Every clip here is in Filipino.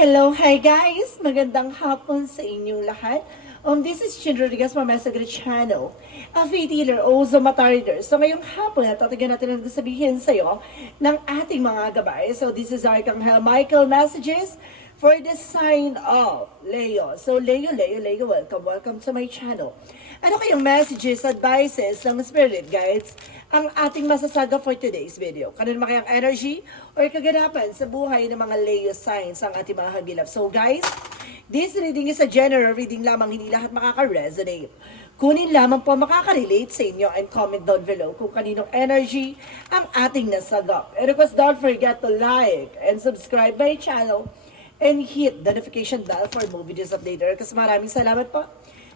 Hello, hi guys! Magandang hapon sa inyong lahat. This is Chin Rodriguez from Mesagre Channel, a faith healer o Zomatarder. So ngayong hapon, tatagyan natin ang sabihin sa iyo ng ating mga gabay. So this is Archangel Michael messages for the sign of Leo. So Leo, welcome to my channel. Ano kayong messages, advices ng Spirit Guides ang ating masasaga for today's video? Kanino kayang energy or kaganapan sa buhay ng mga Leo signs ang ating mga hagilap? So guys, this reading is a general reading lamang, hindi lahat makaka-resonate. Kunin lamang po makaka-relate sa inyo and comment down below kung kaninong energy ang ating nasagap. And of course, don't forget to like and subscribe my channel and hit the notification bell for more videos updated. Kasi maraming salamat po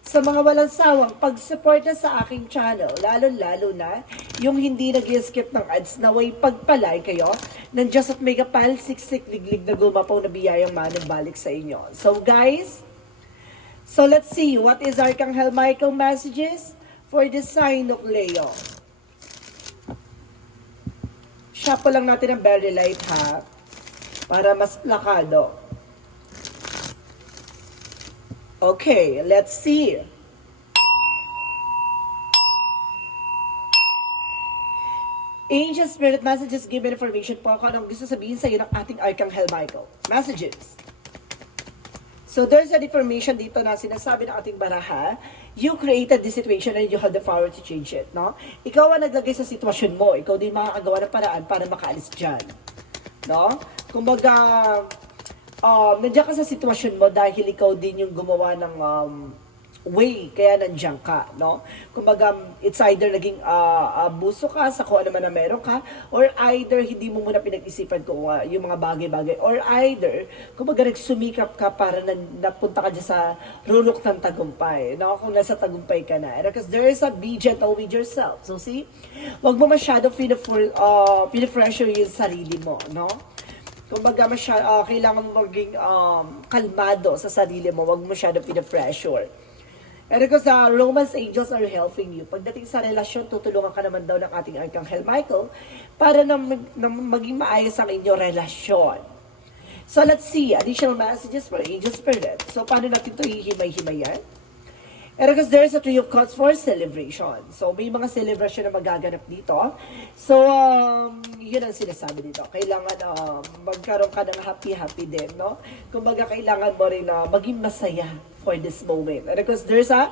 sa mga walang sawang pag-suporta sa aking channel, lalo-lalo na yung hindi nag-skip ng ads na way pagpalay kayo ng Diyos at Megapal, siksik, liglig na gumapaw na biyayang manubalik sa inyo. So guys, so let's see what is Archangel Michael messages for the sign of Leo. Siya po lang natin ang very light ha, para mas plakado. Okay, let's see. Angel Spirit messages, give information po ako anong gusto sabihin sa iyo ng ating Archangel Michael. Messages. So there's an information dito na sinasabi ng ating baraha, you created this situation and you have the power to change it, no? Ikaw ang naglagay sa sitwasyon mo, ikaw din makakagawa ng paraan para makaalis dyan, no? Kumbaga, nandiyan ka sa sitwasyon mo dahil ikaw din yung gumawa ng way, kaya nandiyan ka, no? Kumbaga, it's either naging abuso ka sa kung ano man na meron ka, or either hindi mo muna pinag-isipan kung yung mga bagay-bagay, or either, kumbaga nagsumikap ka para napunta ka dyan sa rulok ng tagumpay, no? Kung nasa tagumpay ka na. Because there is a be gentle with yourself. So see, wag mo masyado pina-pressure yung sarili mo, no? Kumbaga, kailangan mo maging kalmado sa sarili mo. Huwag masyado pina-pressure. And because the Romance angels are helping you. Pagdating sa relasyon, tutulungan ka naman daw ng ating Archangel Michael para na maging maayos ang inyong relasyon. So let's see, additional messages for Angel Spirit. So paano natin ito hihimay-himayan? And because there's a Three of Cups for celebration. So, may mga celebration na magaganap dito. So, yun ang sinasabi dito. Kailangan magkaroon ka ng happy-happy din, no? Kumbaga, kailangan mo rin maging masaya for this moment. And because there's a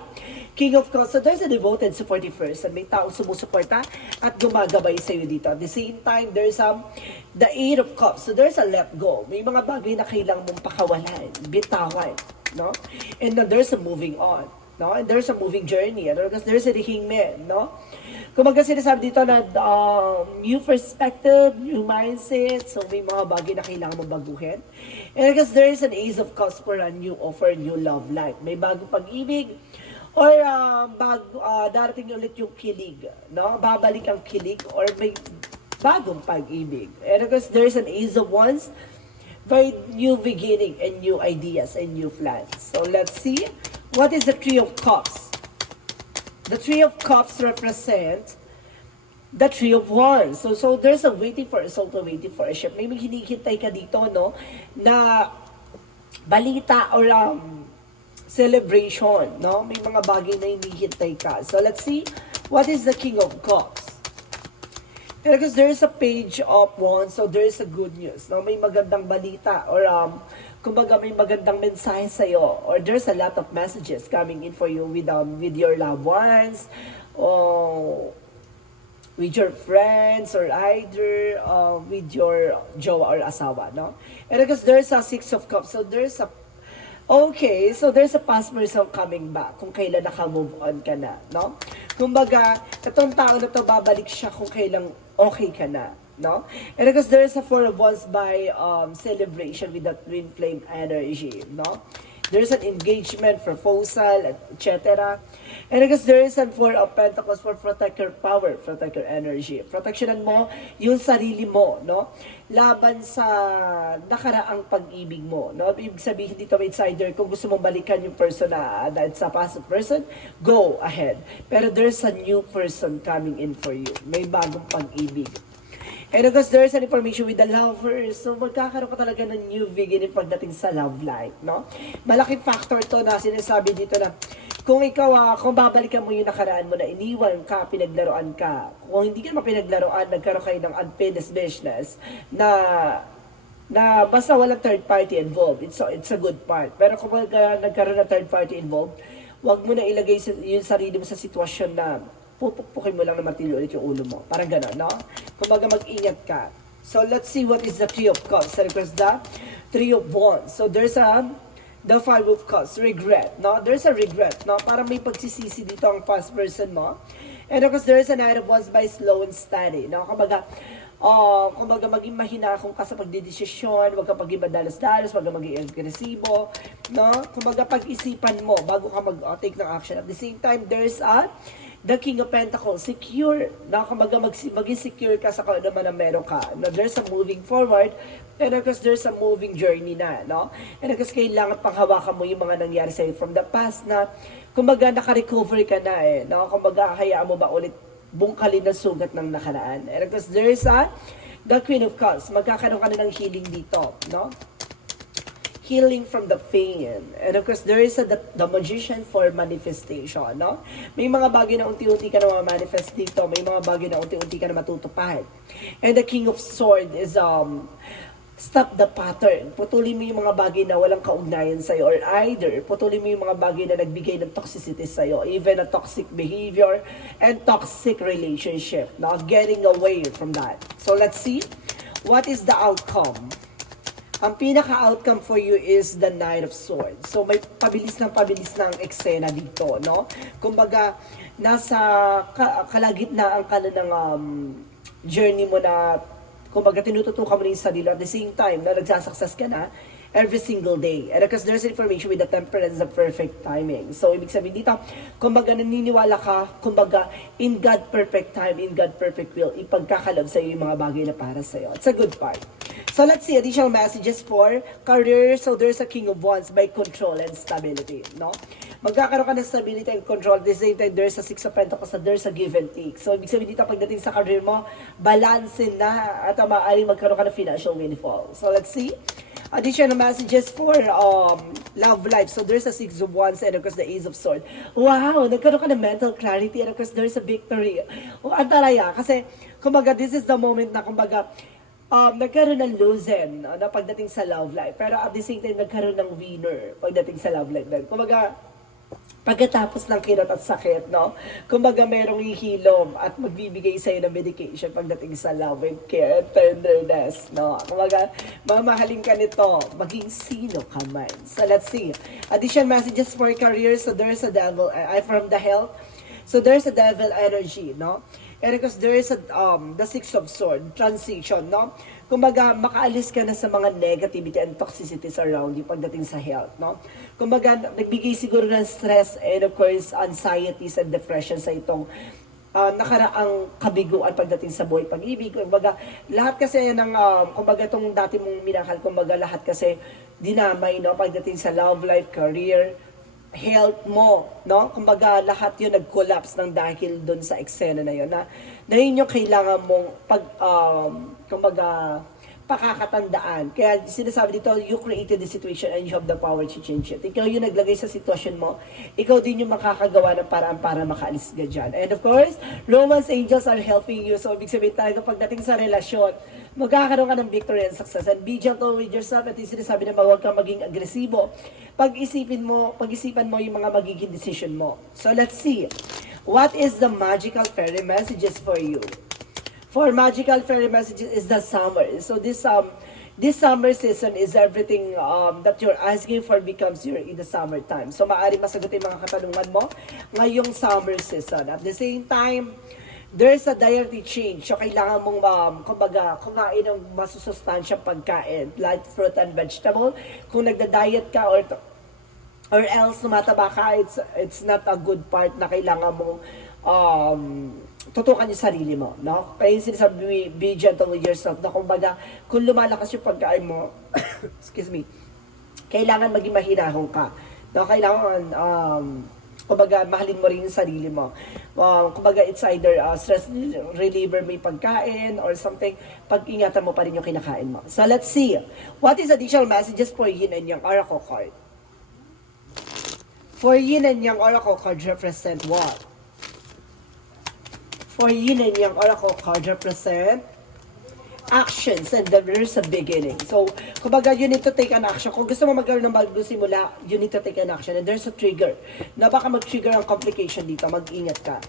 King of Cups. So, there's a devoted supportive person. May taong sumusuporta at gumagabay sa iyo dito. At the same time, there's the Eight of Cups. So, there's a let go. May mga bagay na kailangan mong pakawalan, bitawan, no? And then there's a moving on. No? And there's a moving journey. Because there's a hangman, no? Kumbaga sinasabi dito na new perspective, new mindset. So may mga bagay na kailangan mong baguhin. And because there is an Ace of Cups for a new offer, new love life. May bagong pag-ibig or darating ulit yung kilig, no? Babalik ang kilig or may bagong pag-ibig. And because there is an Ace of Wands, very new beginning and new ideas and new plans. So let's see. What is the Three of Cups? The Three of Cups represent the Three of Wands. So there's a waiting for a soul to waiting for a ship. May hinihintay ka dito, no? Na balita or celebration, no? May mga bagay na hinihintay ka. So let's see. What is the King of Cups? Because there is a Page of Wands, so there is a good news, no? May magandang balita or kumbaga may magandang mensahe sa iyo, or there's a lot of messages coming in for you with your loved ones, or with your friends, or either with your jowa or asawa, no? And because there's a Six of Cups, so there's a there's a past person coming back kung kailan naka-move on ka na, no? Kumbaga, itong tao na to babalik siya kung kailan okay ka na, no? And because there is a Four of Wands by celebration with that twin flame energy, no? There is an engagement, proposal, etc. And because there is a Four of Pentacles for protect your power, protect your energy. Protectionan mo yung sarili mo, no? Laban sa nakaraang pag-ibig mo, no? Ibig sabihin dito, it's either kung gusto mong balikan yung person na sa past person, go ahead. Pero there's a new person coming in for you. May bagong pag-ibig. And of course, there's an information with the lovers. So, magkakaroon ka talaga ng new beginning pagdating sa love life, no? Malaking factor to na sinasabi dito na kung ikaw, kung babalikan mo yung nakaraan mo na iniwan ka, pinaglaruan ka, kung hindi ka naman pinaglaruan, nagkaroon kayo ng unfinished business na basta walang third party involved, it's a good part. Pero kung nagkaroon ng third party involved, wag mo na ilagay yung sarili mo sa sitwasyon na pupukpukin mo lang na matilo ulit yung ulo mo. Parang gano'n, no? Kumbaga mag-ingat ka. So, let's see what is the Three of Cups. And of course, the Three of Wands. So, there's the Five of Cups, regret, no? There's a regret, no? Parang may pagsisisi dito ang past person mo. And of course, there's a Knight of Wands by slow and steady, no? Kumbaga maging mahinahon ka sa pagdidesisyon, huwag ka maging madalas-dalas, huwag ka maging agresibo, no? Kumbaga pag-isipan mo bago ka mag-take ng action. At the same time, there's the King of Pentacles, secure, no? Kumbaga maging secure ka sa kung ano man ang meron ka. No? There's a moving forward, and of course, there's a moving journey na, no? And of course, kailangan panghawakan mo yung mga nangyari sa'yo from the past na, kumbaga, naka-recover ka na no? Kumbaga, hayaan mo ba ulit bungkalin ng sugat ng nakaraan. And of course, there's the Queen of Cups. Magkakaroon ka na ng healing dito, no? Healing from the pain. And of course, there is the Magician for manifestation, no? May mga bagay na unti-unti ka na ma-manifest dito. May mga bagay na unti-unti ka na matutupad. And the King of Swords is, stop the pattern. Putulin mo yung mga bagay na walang kaugnayan sa'yo, or either putulin mo yung mga bagay na nagbigay ng toxicity sa'yo, even a toxic behavior and toxic relationship. Now, getting away from that. So, let's see. What is the outcome? Ang pinaka-outcome for you is the Knight of Swords. So, may pabilis ng eksena dito, no? Kumbaga, nasa kalagitnaan ka na ng journey mo na kumbaga, tinututukan mo rin yung sarili at the same time na nagsasuccess ka na every single day. And because there's information with the temperance of perfect timing. So, ibig sabihin dito, kumbaga, naniniwala ka, kumbaga, in God perfect time, in God perfect will, ipagkakalab sa iyo yung mga bagay na para sa iyo. It's a good part. So, let's see additional messages for career. So, there's a King of Wands by control and stability, no? Magkakaroon ka ng stability and control. At the same time, there's a Six of Pentacles, there's a give and take. So, ibig sabihin dito, pagdating sa career mo, balansin na at maaaring magkaroon ka ng financial windfall. So, let's see. Additional messages for love life. So, there's a Six of Wands and of course, the Ace of Swords. Wow! Nagkaroon ka ng mental clarity and of course, there's a victory. Ang taraya. Kasi, kumbaga, this is the moment na, kumbaga, nagkaroon ng loosen na pagdating sa love life. Pero at the same time, nagkaroon ng winner pagdating sa love life. Kumbaga, pagkatapos ng kirot at sakit, no? Kumbaga, merong ihilom at magbibigay sa'yo ng medication pagdating sa love and care and tenderness, no? Kumbaga, mamahalin ka nito, maging sino ka man. So, let's see. Additional messages for career. So, there's a devil, from the health. So, there's a devil energy, no? And because there is the Six of Swords, transition, no? Kumbaga, makaalis ka na sa mga negativity and toxicities around you pagdating sa health, no? Kumbaga, nagbigay siguro ng stress and of course, anxieties and depression sa itong nakaraang kabiguan pagdating sa buhay pag-ibig. Kumbaga, lahat kasi ng, kumbaga, itong dati mong minahal, kumbaga, lahat kasi dinamay, no? Pagdating sa love life, career, health mo, no? Kumbaga, lahat yun nag-collapse ng dahil doon sa eksena na yun, na yun yung kailangan mong kumbaga, pakakatandaan. Kaya sinasabi dito, you created the situation and you have the power to change it. Ikaw yung naglagay sa sitwasyon mo, ikaw din yung makakagawa ng paraan para makaalis ka dyan. And of course, romance angels are helping you. So, ibig sabihin talaga pagdating sa relasyon, magkakaroon ka ng victory and success. And be gentle with yourself. At yung sinasabi na huwag kang maging agresibo. Pag-isipan mo yung mga magiging decision mo. So, let's see. What is the magical fairy messages for you? For magical fairy messages is the summer. So, this summer season is everything that you're asking for becomes in the summertime. So, maaari masagutin mga katanungan mo ngayong summer season. At the same time, there's a dietary change. So, kailangan mong, kumbaga, kumain ng masusustansyang pagkain, like fruit and vegetable. Kung nagda-diet ka or else tumataba ka, it's not a good part na kailangan mong tutukan yung sarili mo, no? Kaya yung sinasabi, be gentle with yourself, na kumbaga, kung lumalakas yung pagkain mo, excuse me, kailangan maging mahinahon ka. No? Kailangan, Kumbaga, mahalin mo rin yung sarili mo. Kumbaga, it's either stress reliever, may pagkain, or something. Pag-ingatan mo pa rin yung kinakain mo. So, let's see. What is additional messages for Yin and Yang Oracle card? For Yin and Yang Oracle card represent what? For Yin and Yang Oracle card represent actions, and there's a beginning. So, kumbaga, you need to take an action. Kung gusto mo magkaroon ng bagong simula, you need to take an action. And there's a trigger na baka mag-trigger ang complication dito. Mag-ingat ka.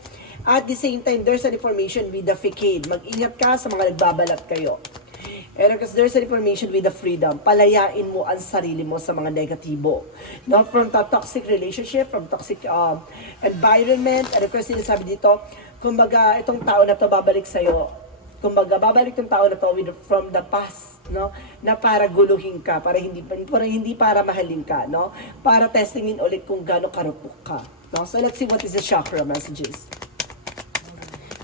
At the same time, there's an information with the facade. Mag-ingat ka sa mga nagbabalat kayo. And because there's an information with the freedom, palayain mo ang sarili mo sa mga negatibo. Not from the toxic relationship, from toxic environment. And of course, sinasabi dito, kumbaga, itong tao na to babalik sa'yo. Kumbaga, babalik yung tao na to from the past, no? Na para guluhin ka, para hindi para mahalin ka, no? Para testingin ulit kung gaano karupok ka, no? So let's see what is the chakra messages.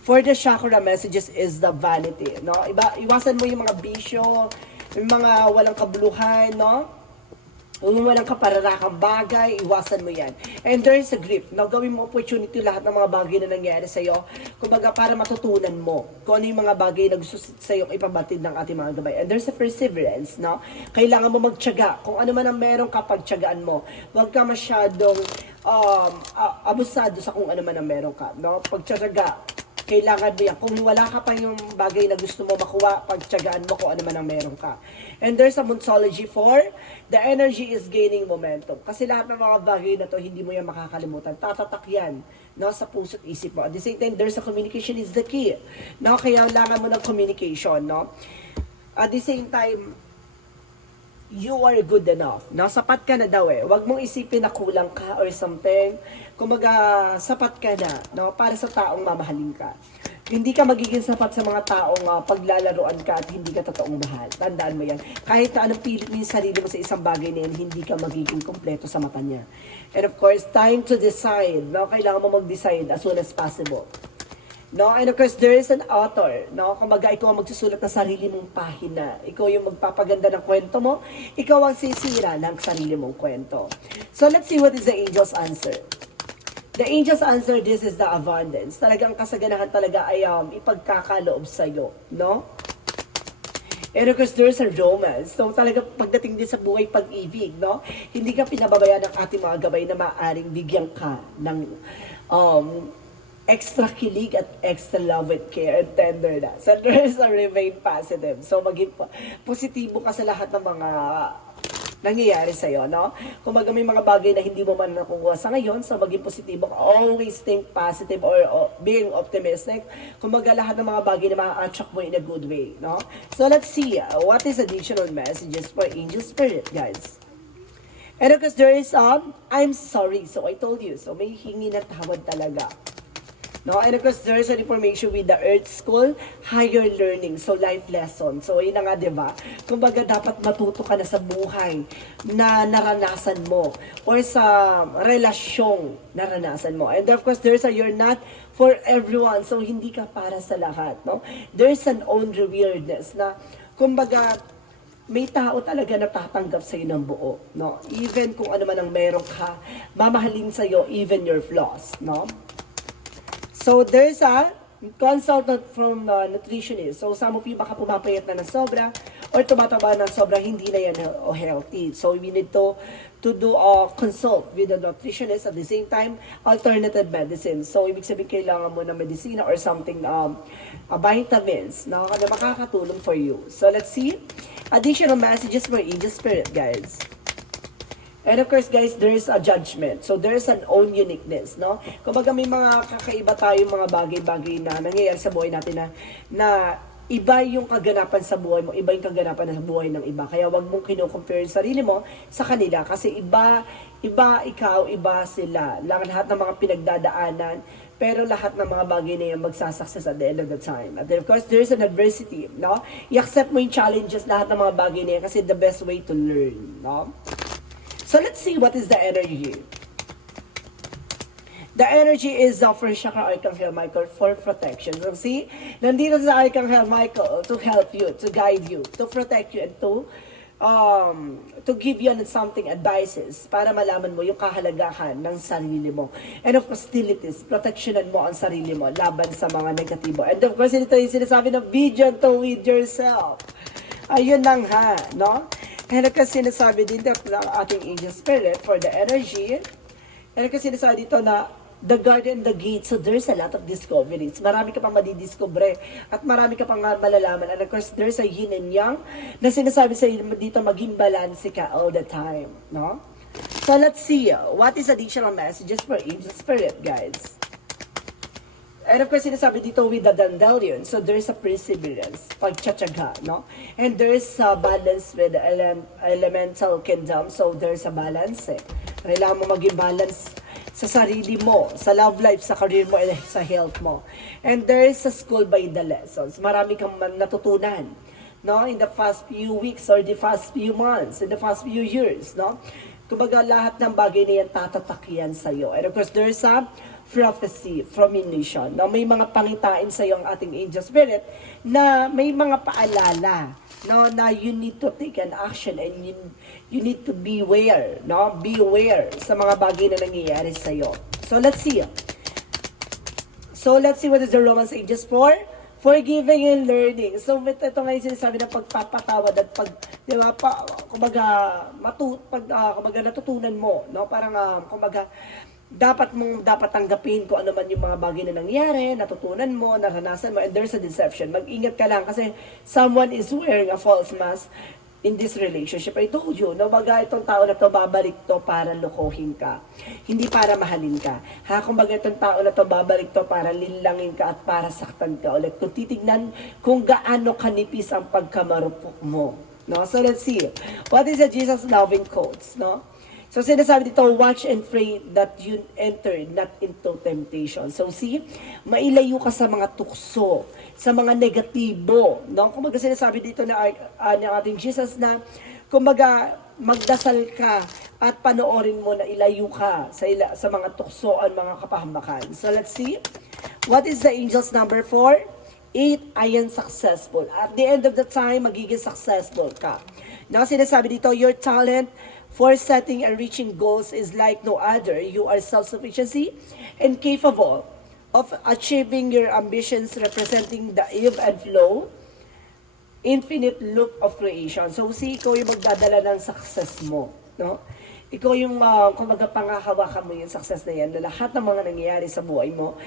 For the chakra messages is the vanity, no? Iwasan mo yung mga bisyo, yung mga walang kabuluhan, no? Kung walang kapararakang bagay, iwasan mo yan. And there is a grip. No? Gawin mo opportunity lahat ng mga bagay na nangyari sa'yo. Kumbaga, para matutunan mo kung ano yung mga bagay na gusto sa'yo ipabatid ng ating mga gabay. And there's a perseverance. No? Kailangan mo magtiyaga. Kung ano man ang meron ka, pagtiyagaan mo. Huwag ka masyadong abusado sa kung ano man ang meron ka. No? Pagtiyaga. Kailangan mo yan. Kung wala ka pa yung bagay na gusto mo makuha, pagtiyagaan mo kung ano man ang meron ka. And there's a Monsology for the energy is gaining momentum. Kasi lahat ng mga bagay na to, hindi mo yan makakalimutan. Tatatak yan, no, sa puso't isip mo. At the same time, there's a communication is the key. No? Kaya kailangan mo ng communication. No? At the same time, you are good enough. No? Sapat ka na daw eh. Huwag mong isipin na kulang ka or something. Kumaga, sapat ka na, no? Para sa taong mamahalin ka. Hindi ka magiging sapat sa mga taong paglalaroan ka at hindi ka totoong mahal. Tandaan mo yan. Kahit na anong pilit mo yung sarili mo sa isang bagay na yan, hindi ka magiging kompleto sa mata niya. And of course, time to decide. No? Kailangan mo mag-decide as soon as possible. No? And of course, there is an author. No? Kumaga, ikaw ang magsusulat ng sarili mong pahina. Ikaw yung magpapaganda ng kwento mo. Ikaw ang sisira ng sarili mong kwento. So, let's see what is the angel's answer. The angel's answer, this is the abundance. Talagang kasaganahan talaga ay ipagkakaloob sa'yo, no? And of course, there's a romance. So talaga pagdating din sa buhay pag-ibig, no? Hindi ka pinababayaan ng ating mga gabay na maaaring bigyan ka ng extra kilig at extra love and care and tenderness. And there's a remain positive. So maging positibo ka sa lahat ng mga nangyayari sa'yo, no? Kung may mga bagay na hindi mo man nakukuha sa ngayon, so maging positibo ka. Always think positive or being optimistic. Kung lahat ng mga bagay na ma-attract mo in a good way, no? So let's see, what is additional messages for angel spirit, guys? And of course, there is I'm sorry. So I told you, so may hingi na tawad talaga. No? And of course, there is an information with the Earth School, higher learning, so life lesson. So, yun na nga, diba? Kumbaga, dapat matuto ka na sa buhay na naranasan mo or sa relasyong naranasan mo. And of course, there's a you're not for everyone. So, hindi ka para sa lahat. No? There's an own weirdness na, kumbaga, may tao talaga na tatanggap sa'yo ng buo. No? Even kung ano man ang meron ka, mamahalin sa'yo, even your flaws. No? So, there's a consultant from nutritionist. So, some of you baka pumapayat na ng sobra or tumataba ng sobra, hindi na yan healthy. So, we need to do a consult with a nutritionist at the same time, alternative medicine. So, ibig sabihin kailangan mo ng medicina or something, vitamins na makakatulong for you. So, let's see. Additional messages for angel spirit, guys. And of course, guys, there is a judgment. So, there is an own uniqueness, no? Kumbaga may mga kakaiba tayong mga bagay-bagay na nangyayari sa buhay natin na iba yung kaganapan sa buhay mo, iba yung kaganapan sa buhay ng iba. Kaya wag mong kino-compare yung sarili mo sa kanila. Kasi iba ikaw, iba sila. Lahat ng mga pinagdadaanan, pero lahat ng mga bagay na yan magsasuccess at the end of the time. And then, of course, there is an adversity, no? I-accept mo yung challenges, lahat ng mga bagay na yan kasi the best way to learn, no? So let's see what is the energy. The energy is for Chakra Archangel Michael for protection. So see, nandito sa Archangel Michael to help you, to guide you, to protect you, and to to give you something advices para malaman mo yung kahalagahan ng sarili mo. And of course, hostilities, protectionan mo ang sarili mo laban sa mga negatibo. And of course, ito yung sinasabi ng vigilant with yourself. Ayun lang ha, no? And kasi sinasabi din ng ating angel spirit for the energy. And kasi sinasabi dito na the garden, the gate. So there's a lot of discoveries. Marami ka pang madidiscover at marami ka pang malalaman. And of course, there's a yin and yang na sinasabi sa dito maging balance ka all the time. No? So let's see. What is additional messages for angel spirit, guys? And of course, sinasabi dito with the dandelion. So there's a perseverance, pagtsatsaga, no? And there's a balance with the elemental kingdom. So there's a balance eh. Kailangan mo maging balance sa sarili mo, sa love life, sa career mo, and sa health mo. And there is a school by the lessons. Marami kang natutunan, no? In the past few weeks or the past few months, in the past few years, no? Kumbaga lahat ng bagay na yan tatatakyan sa'yo. And of course, there is a prophecy, premonition, no? May mga pangitain sa'yo ang ating angel spirit na may mga paalala, no, na you need to take an action and you need to beware, no? Beware sa mga bagay na nangyayari sa iyo. So let's see. So let's see what is the Romans angels for? Forgiving and learning. So ito ngayon sinasabi na pagpapatawad at di ba, kumbaga natutunan mo, no? Parang kumbaga dapat tanggapin kung ano man yung mga bagay na nangyari, natutunan mo, naranasan mo, and there's a deception. Mag-ingat ka lang kasi someone is wearing a false mask in this relationship. I told you, no, baga itong tao na to babalik to para lokohin ka. Hindi para mahalin ka. Ha, kung baga itong tao na to babalik to para linlangin ka at para saktan ka ulit. Kung titignan kung gaano kanipis ang pagkamarupok mo. No? So let's see. What is the Jesus loving quotes, no? So sinasabi dito, watch and pray that you enter not into temptation. So see, mailayo ka sa mga tukso, sa mga negatibo. No? Kumbaga sinasabi dito na ng ating Jesus na, kumbaga magdasal ka at panoorin mo na ilayo ka sa mga tukso at mga kapahamakan. So let's see, what is the angel's number 4? 8, I am successful. At the end of the time, magiging successful ka. Now sinasabi dito, your talent for setting and reaching goals is like no other. You are self-sufficiency and capable of achieving your ambitions, representing the ebb and flow, infinite loop of creation. So, see, ikaw yung magdadala ng success mo, no? Ikaw yung, kumbaga, pangahawakan mo yung success na yan, na lahat ng mga nangyayari sa buhay mo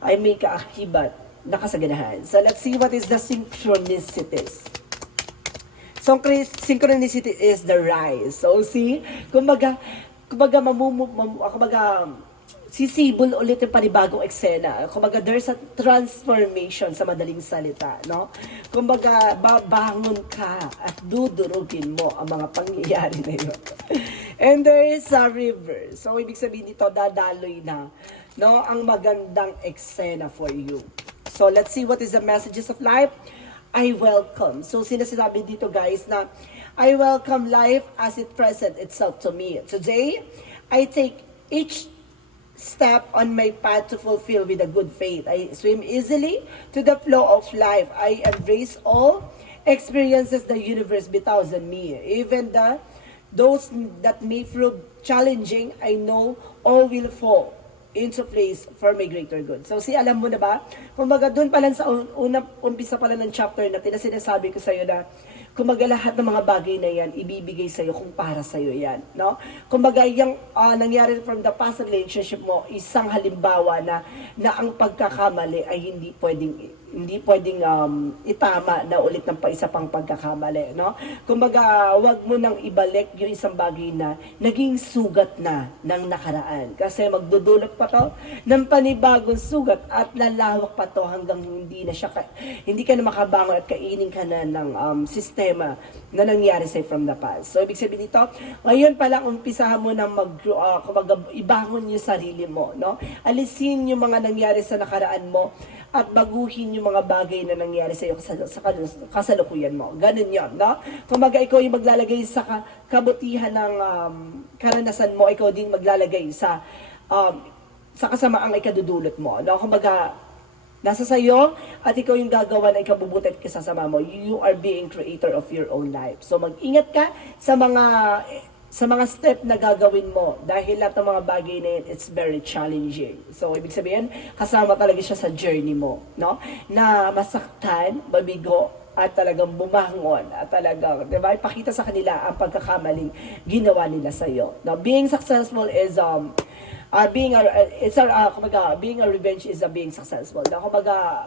ay may kaakibat na kasaganahan. So, let's see what is the synchronicities. So, synchronicity is the rise. So, see, kumbaga sisibol ulit yung panibagong eksena. Kumbaga, there's a transformation sa madaling salita, no? Kumbaga, babangon ka at dudurugin mo ang mga pangyayari na yun. And there is a river. So, ibig sabihin dito, dadaloy na, no? Ang magandang eksena for you. So, let's see what is the messages of life. I welcome. So, sinasabi dito guys na I welcome life as it presents itself to me. Today, I take each step on my path to fulfill with a good faith. I swim easily to the flow of life. I embrace all experiences the universe bestows on me. Even those that may prove challenging, I know all will fall into place for my greater good. So, alam mo na ba? Kumbaga, doon pa lang sa umpisa pa lang ng chapter na sinasabi ko sa'yo na kumbaga lahat ng mga bagay na yan, ibibigay sa'yo kung para sa'yo yan. No? Kumbaga, yung nangyari from the past relationship mo, isang halimbawa na ang pagkakamali ay hindi pwedeng itama na ulit ng isa pang pagkakamali, no? Kumbaga, wag mo nang ibalik yung isang bagay na naging sugat na ng nakaraan. Kasi magdudulot pa to ng panibagong sugat at lalawak pa to hanggang hindi ka na makabangon at kainin ka na ng sistema na nangyari sa'yo from the past. So, ibig sabihin dito, ngayon pa lang umpisahan mo na kumbaga, ibangon yung sarili mo, no? Alisin yung mga nangyari sa nakaraan mo at baguhin yung mga bagay na nangyari sa iyo sa kasalukuyan mo. Ganun yun, no? Kumbaga, ikaw yung maglalagay sa kabutihan ng karanasan mo, ikaw din maglalagay sa kasamaang ikadudulot mo, no? Kumbaga, Nasa sayo at ikaw yung gagawa na ikabubuti at kasasama mo. You are being creator of your own life. So mag-ingat ka sa mga step na gagawin mo dahil lahat ng mga bagay na yun, it's very challenging. So ibig sabihin, kasama talaga siya sa journey mo, no? Na masaktan, mabigo, at talagang bumangon at talagang, di ba, ipakita sa kanila ang pagkakamaling ginawa nila sa iyo. Now, being successful is being a revenge is being successful. Na kumbaga,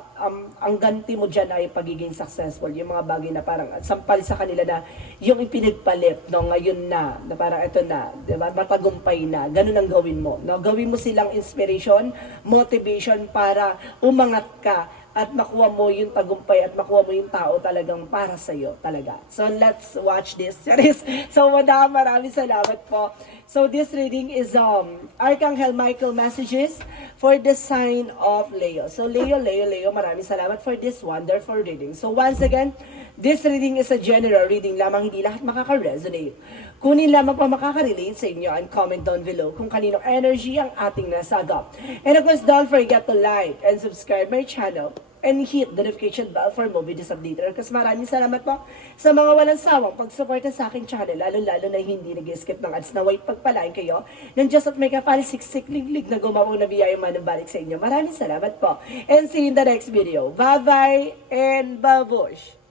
ang ganti mo dyan ay pagiging successful. Yung mga bagay na parang sampal sa kanila na yung ipinagpalit, no, ngayon na parang ito na, di ba, matagumpay na, ganun ang gawin mo. No? Gawin mo silang inspiration, motivation para umangat ka at makuha mo yung tagumpay at makuha mo yung tao talagang para sa iyo talaga. So let's watch this series. So maraming salamat po. So this reading is Archangel Michael messages for the sign of Leo. So Leo, maraming salamat for this wonderful reading. So once again, this reading is a general reading lamang, hindi lahat makaka-resonate. Kunin lamang pa makaka-relate sa inyo and comment down below kung kaninong energy ang ating nasagap. And of course, don't forget to like and subscribe my channel and hit the notification bell for more videos updated. Kasi maraming salamat po sa mga walang sawang pagsuporta sa aking channel, lalo-lalo na hindi nag-skip ng ads na white pagpalain kayo ng Diyos at may kapalisiksik liglig na gumawang na biyaya manubalik sa inyo. Maraming salamat po. And see you in the next video. Bye-bye and babush!